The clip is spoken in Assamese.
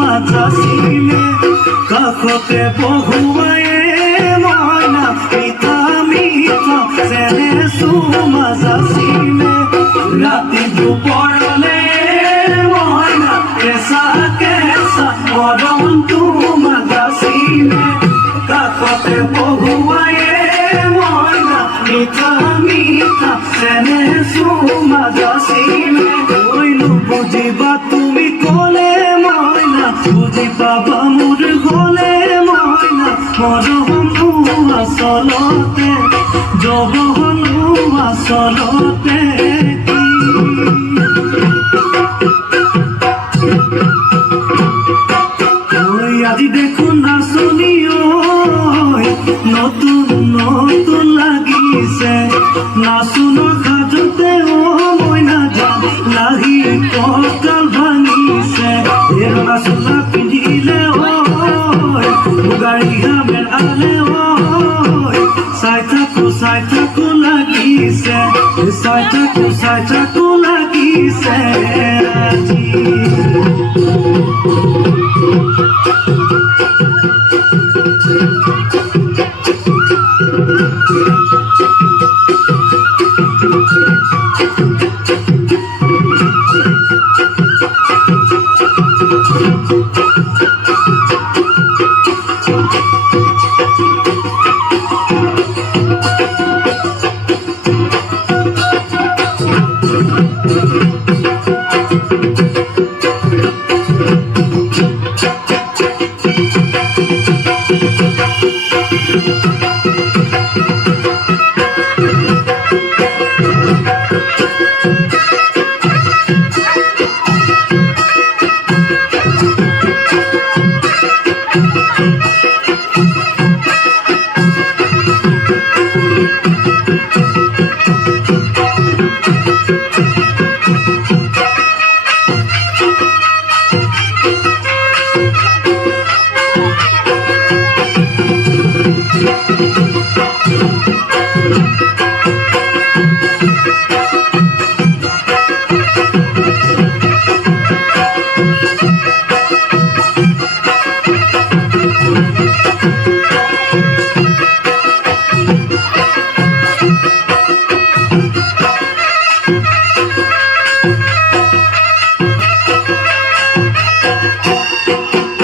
মাদ্ৰাসিলে কাষতে বহুৱায়ে মইনা মিঠা মিঠা চেনেছো মাজাচিলে ৰাতি দুপৰলে মইনা কেঁচা কেঁচা মৰমটো মাজাচিলে কাষতে বহুৱায়ে মইনা মিঠা মিঠা চেনেছো মাজাচিলে কৈনো বুজিবা তুমি ক'লে মইনা বুজি পাবা মোৰ গ'লে মইনা মৰমটো আচলতে জবহনো আচলতে আজি দেখোন নাচনি নতুন নতুন লাগিছে নাচোনৰ সাজতে মইনা যাম লাহি কঁকাল ভাঙিছে এৰা চোলা পিন্ধিলে গাড়ী হামেৰ আলে চাই থাকো লাগিছে চাই থাকো লাগিছে আজি